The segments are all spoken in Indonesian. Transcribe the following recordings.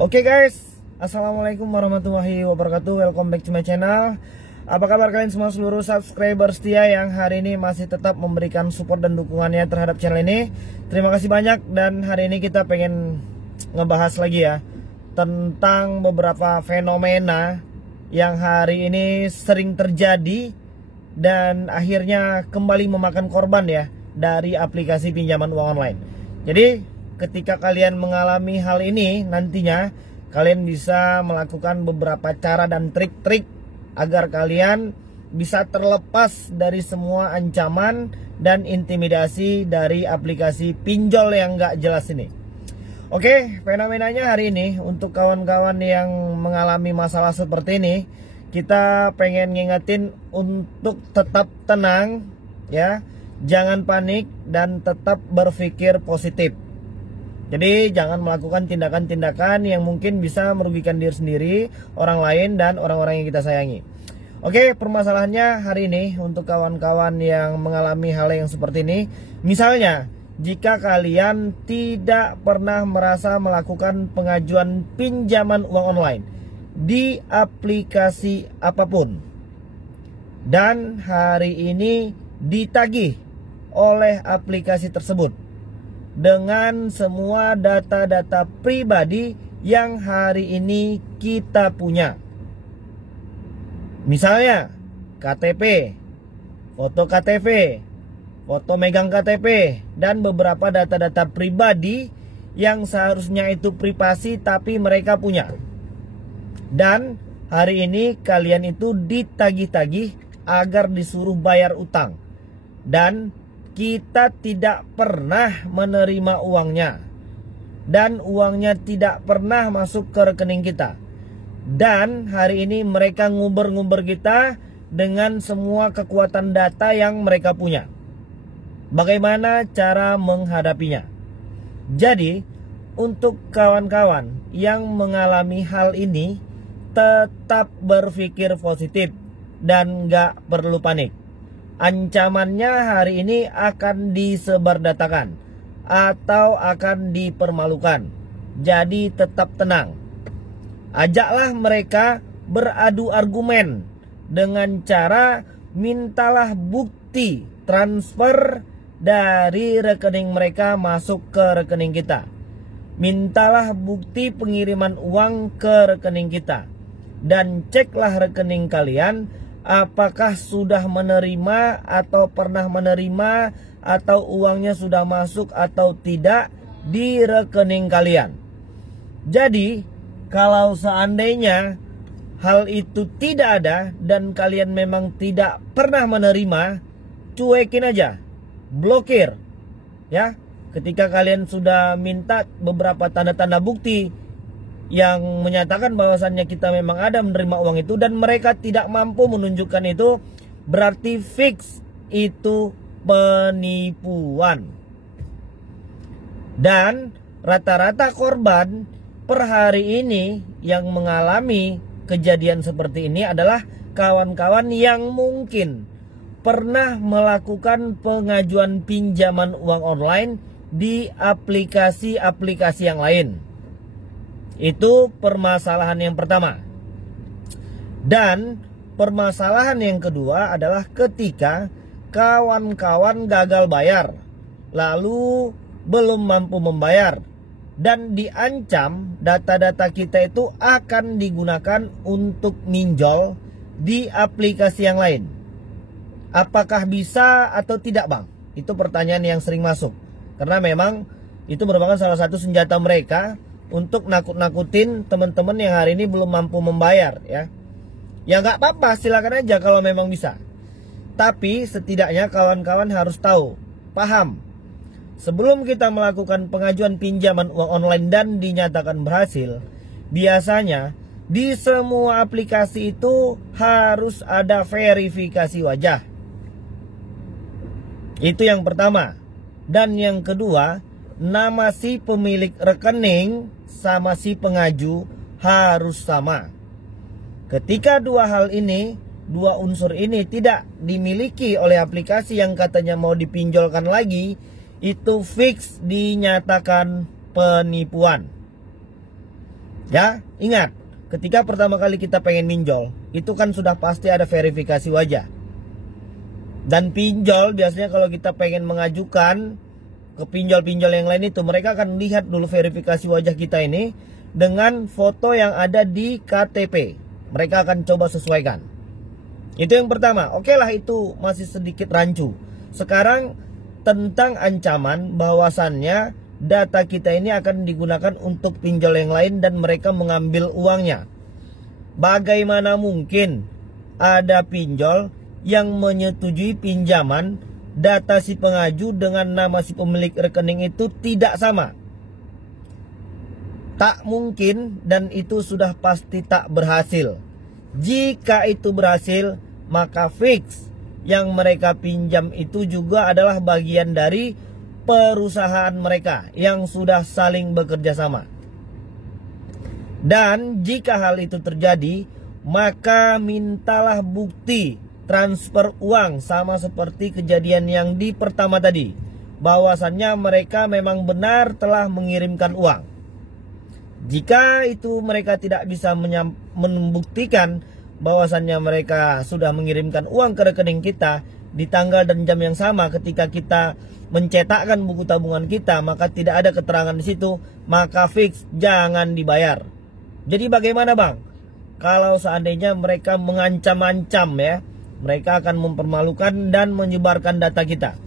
Oke guys, assalamualaikum warahmatullahi wabarakatuh. Welcome back to my channel. Apa kabar kalian semua seluruh subscriber setia yang hari ini masih tetap memberikan support dan dukungannya terhadap channel ini. Terima kasih banyak. Dan hari ini kita pengen ngebahas lagi ya tentang beberapa fenomena yang hari ini sering terjadi dan akhirnya kembali memakan korban ya dari aplikasi pinjaman uang online. Jadi ketika kalian mengalami hal ini, nantinya kalian bisa melakukan beberapa cara dan trik-trik agar kalian bisa terlepas dari semua ancaman dan intimidasi dari aplikasi pinjol yang gak jelas ini. Oke, fenomenanya hari ini untuk kawan-kawan yang mengalami masalah seperti ini, kita pengen ngingetin untuk tetap tenang ya, jangan panik dan tetap berpikir positif. Jadi jangan melakukan tindakan-tindakan yang mungkin bisa merugikan diri sendiri, orang lain, dan orang-orang yang kita sayangi. Oke, permasalahannya hari ini untuk kawan-kawan yang mengalami hal yang seperti ini. Misalnya, jika kalian tidak pernah merasa melakukan pengajuan pinjaman uang online di aplikasi apapun, dan hari ini ditagih oleh aplikasi tersebut dengan semua data-data pribadi yang hari ini kita punya. Misalnya KTP, foto KTP, foto megang KTP, dan beberapa data-data pribadi yang seharusnya itu privasi tapi mereka punya. Dan hari ini kalian itu ditagih-tagih agar disuruh bayar utang. Dan kita tidak pernah menerima uangnya, dan uangnya tidak pernah masuk ke rekening kita. Dan hari ini mereka nguber-nguber kita dengan semua kekuatan data yang mereka punya. Bagaimana cara menghadapinya? Jadi untuk kawan-kawan yang mengalami hal ini, tetap berpikir positif dan gak perlu panik. Ancamannya hari ini akan disebardatakan atau akan dipermalukan. Jadi tetap tenang. Ajaklah mereka beradu argumen dengan cara mintalah bukti transfer dari rekening mereka masuk ke rekening kita. Mintalah bukti pengiriman uang ke rekening kita. Dan ceklah rekening kalian apakah sudah menerima atau pernah menerima atau uangnya sudah masuk atau tidak di rekening kalian. Jadi kalau seandainya hal itu tidak ada dan kalian memang tidak pernah menerima, cuekin aja, blokir ya. Ketika kalian sudah minta beberapa tanda-tanda bukti yang menyatakan bahwasannya kita memang ada menerima uang itu dan mereka tidak mampu menunjukkan itu, berarti fix itu penipuan. Dan rata-rata korban per hari ini yang mengalami kejadian seperti ini adalah kawan-kawan yang mungkin pernah melakukan pengajuan pinjaman uang online di aplikasi-aplikasi yang lain. Itu permasalahan yang pertama. Dan permasalahan yang kedua adalah ketika kawan-kawan gagal bayar, lalu belum mampu membayar, dan diancam data-data kita itu akan digunakan untuk ninjol di aplikasi yang lain. Apakah bisa atau tidak, Bang? Itu pertanyaan yang sering masuk. Karena memang itu merupakan salah satu senjata mereka untuk nakut-nakutin teman-teman yang hari ini belum mampu membayar ya. Ya nggak apa-apa, silakan aja kalau memang bisa. Tapi setidaknya kawan-kawan harus tahu, paham. Sebelum kita melakukan pengajuan pinjaman uang online dan dinyatakan berhasil, biasanya di semua aplikasi itu harus ada verifikasi wajah. Itu yang pertama. Dan yang kedua, nama si pemilik rekening sama si pengaju harus sama. Ketika dua hal ini, dua unsur ini tidak dimiliki oleh aplikasi yang katanya mau dipinjolkan lagi, itu fix dinyatakan penipuan. Ya, ingat, ketika pertama kali kita pengen pinjol, itu kan sudah pasti ada verifikasi wajah. Dan pinjol biasanya kalau kita pengen mengajukan ke pinjol-pinjol yang lain itu, mereka akan lihat dulu verifikasi wajah kita ini dengan foto yang ada di KTP. Mereka akan coba sesuaikan. Itu yang pertama. Oke lah, itu masih sedikit rancu. Sekarang tentang ancaman bahwasannya data kita ini akan digunakan untuk pinjol yang lain dan mereka mengambil uangnya. Bagaimana mungkin ada pinjol yang menyetujui pinjaman data si pengaju dengan nama si pemilik rekening itu tidak sama? Tak mungkin, dan itu sudah pasti tak berhasil. Jika itu berhasil, maka fix yang mereka pinjam itu juga adalah bagian dari perusahaan mereka yang sudah saling bekerja sama. Dan jika hal itu terjadi, maka mintalah bukti transfer uang sama seperti kejadian yang di pertama tadi, bahwasannya mereka memang benar telah mengirimkan uang. Jika itu mereka tidak bisa membuktikan bahwasannya mereka sudah mengirimkan uang ke rekening kita di tanggal dan jam yang sama ketika kita mencetakkan buku tabungan kita, maka tidak ada keterangan di situ, maka fix jangan dibayar. Jadi bagaimana bang? Kalau seandainya mereka mengancam-ancam ya, mereka akan mempermalukan dan menyebarkan data kita.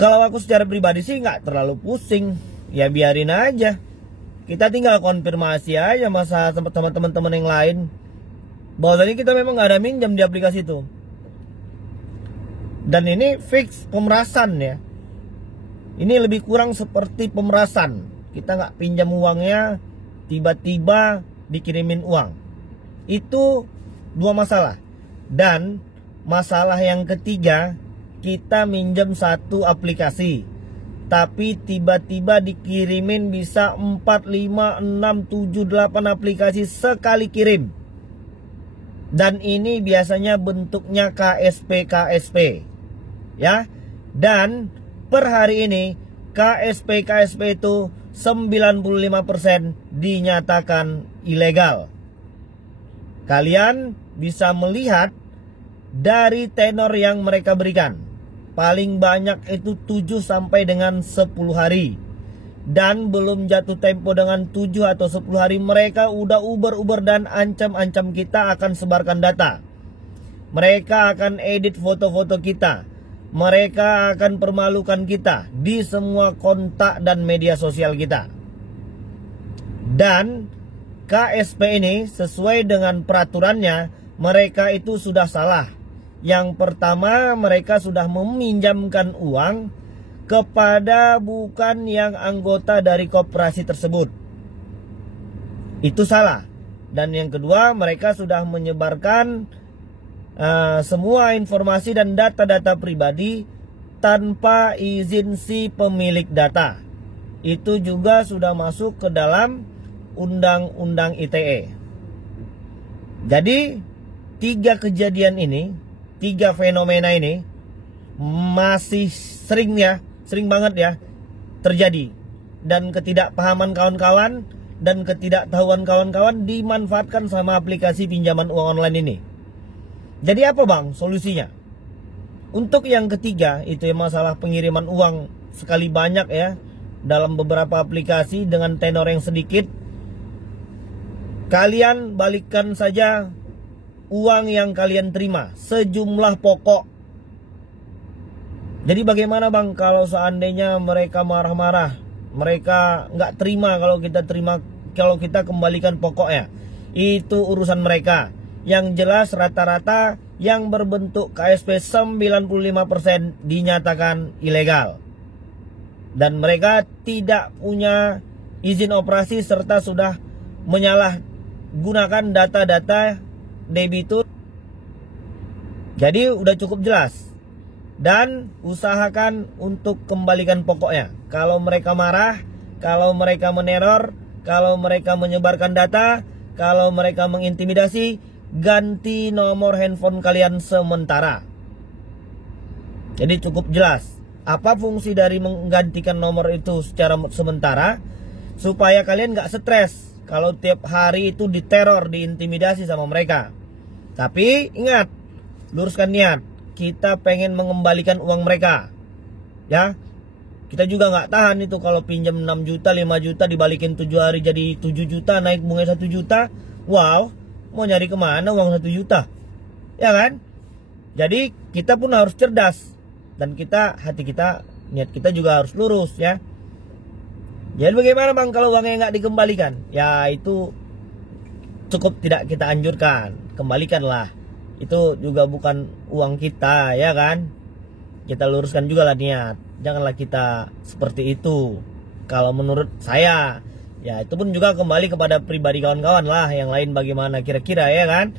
Kalau aku secara pribadi sih nggak terlalu pusing, ya biarin aja. Kita tinggal konfirmasi aja masa sama teman-teman yang lain bahwasanya kita memang nggak ada minjam di aplikasi itu. Dan ini fix pemerasan ya. Ini lebih kurang seperti pemerasan. Kita nggak pinjam uangnya, tiba-tiba dikirimin uang. Itu dua masalah. Dan masalah yang ketiga, kita minjam satu aplikasi, tapi tiba-tiba dikirimin bisa 4, 5, 6, 7, 8 aplikasi sekali kirim. Dan ini biasanya bentuknya KSP. Ya. Dan per hari ini KSP itu 95% dinyatakan ilegal. Kalian bisa melihat dari tenor yang mereka berikan. Paling banyak itu 7 sampai dengan 10 hari. Dan belum jatuh tempo dengan 7 atau 10 hari mereka udah uber dan ancam-ancam kita akan sebarkan data. Mereka akan edit foto-foto kita. Mereka akan permalukan kita di semua kontak dan media sosial kita. Dan KSP ini sesuai dengan peraturannya, mereka itu sudah salah. Yang pertama, mereka sudah meminjamkan uang kepada bukan yang anggota dari koperasi tersebut. Itu salah. Dan yang kedua, mereka sudah menyebarkan semua informasi dan data-data pribadi tanpa izin si pemilik data. Itu juga sudah masuk ke dalam Undang-Undang ITE. Jadi 3 kejadian ini, 3 fenomena ini masih sering banget ya terjadi. Dan ketidakpahaman kawan-kawan dan ketidaktahuan kawan-kawan dimanfaatkan sama aplikasi pinjaman uang online ini. Jadi apa bang solusinya? Untuk yang ketiga, itu masalah pengiriman uang sekali banyak ya, dalam beberapa aplikasi dengan tenor yang sedikit. Kalian balikkan saja uang yang kalian terima, sejumlah pokok. Jadi bagaimana bang kalau seandainya mereka marah-marah, mereka nggak terima kalau kita kembalikan pokoknya? Itu urusan mereka. Yang jelas rata-rata yang berbentuk KSP 95% dinyatakan ilegal. Dan mereka tidak punya izin operasi serta sudah menyalahgunakan data-data debitur. Jadi udah cukup jelas. Dan usahakan untuk kembalikan pokoknya. Kalau mereka marah, kalau mereka meneror, kalau mereka menyebarkan data, kalau mereka mengintimidasi, ganti nomor handphone kalian sementara. Jadi cukup jelas. Apa fungsi dari menggantikan nomor itu secara sementara? Supaya kalian gak stres kalau tiap hari itu diteror, diintimidasi sama mereka. Tapi ingat, luruskan niat, kita pengen mengembalikan uang mereka. Ya, kita juga nggak tahan itu kalau pinjam 6 juta, 5 juta dibalikin 7 hari jadi 7 juta, naik bunga 1 juta. Wow, mau nyari kemana uang 1 juta? Ya kan? Jadi kita pun harus cerdas. Dan hati kita, niat kita juga harus lurus ya. Jadi bagaimana bang kalau uangnya nggak dikembalikan? Ya itu cukup tidak kita anjurkan. Kembalikanlah. Itu juga bukan uang kita ya kan. Kita luruskan juga lah niat. Janganlah kita seperti itu. Kalau menurut saya, ya itu pun juga kembali kepada pribadi kawan-kawan lah. Yang lain bagaimana kira-kira ya kan.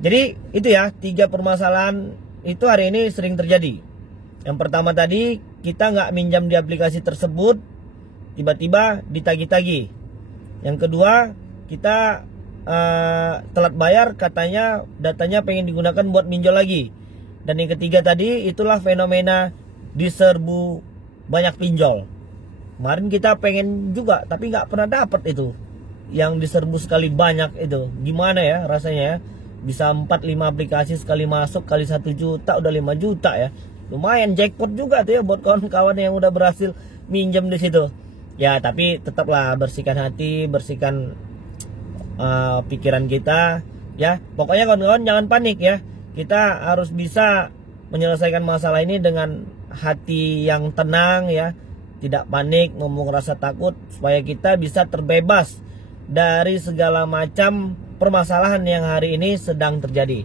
Jadi itu ya 3 permasalahan itu hari ini sering terjadi. Yang pertama tadi, kita nggak minjam di aplikasi tersebut, tiba-tiba ditagih-tagih. Yang kedua, kita telat bayar, katanya datanya pengen digunakan buat minjol lagi. Dan yang ketiga tadi, itulah fenomena diserbu banyak pinjol. Kemarin kita pengen juga, tapi nggak pernah dapat itu. Yang diserbu sekali banyak itu. Gimana ya rasanya ya? Bisa 4-5 aplikasi sekali masuk, kali 1 juta, udah 5 juta ya. Lumayan jackpot juga tuh ya buat kawan-kawan yang udah berhasil minjem di situ. Ya tapi tetaplah bersihkan hati, bersihkan pikiran kita ya. Pokoknya kawan-kawan jangan panik ya. Kita harus bisa menyelesaikan masalah ini dengan hati yang tenang ya. Tidak panik, ngomong rasa takut, supaya kita bisa terbebas dari segala macam permasalahan yang hari ini sedang terjadi.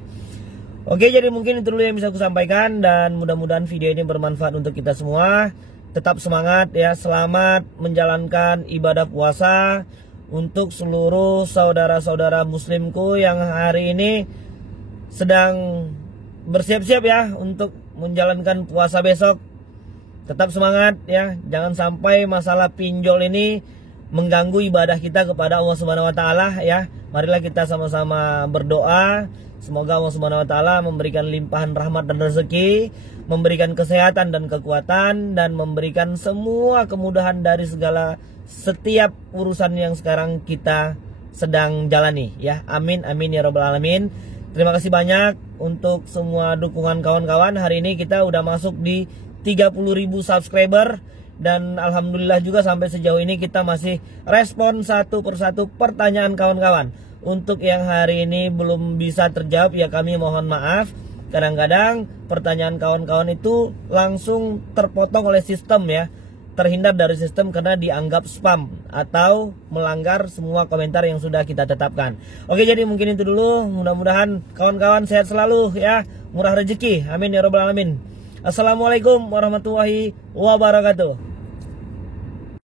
Oke, jadi mungkin itu dulu yang bisa aku sampaikan, dan mudah-mudahan video ini bermanfaat untuk kita semua. Tetap semangat ya, selamat menjalankan ibadah puasa untuk seluruh saudara-saudara muslimku yang hari ini sedang bersiap-siap ya untuk menjalankan puasa besok. Tetap semangat ya, jangan sampai masalah pinjol ini mengganggu ibadah kita kepada Allah Subhanahu wa taala ya. Marilah kita sama-sama berdoa. Semoga Allah Subhanahu wa taala memberikan limpahan rahmat dan rezeki, memberikan kesehatan dan kekuatan, dan memberikan semua kemudahan dari setiap urusan yang sekarang kita sedang jalani ya. Amin amin ya rabbal alamin. Terima kasih banyak untuk semua dukungan kawan-kawan. Hari ini kita udah masuk di 30.000 subscriber. Dan alhamdulillah juga sampai sejauh ini kita masih respon satu persatu pertanyaan kawan-kawan. Untuk yang hari ini belum bisa terjawab ya kami mohon maaf. Kadang-kadang pertanyaan kawan-kawan itu langsung terpotong oleh sistem ya. Terhindar dari sistem karena dianggap spam atau melanggar semua komentar yang sudah kita tetapkan. Oke, jadi mungkin itu dulu. Mudah-mudahan kawan-kawan sehat selalu ya. Murah rezeki. Amin ya rabbal alamin. Assalamualaikum warahmatullahi wabarakatuh.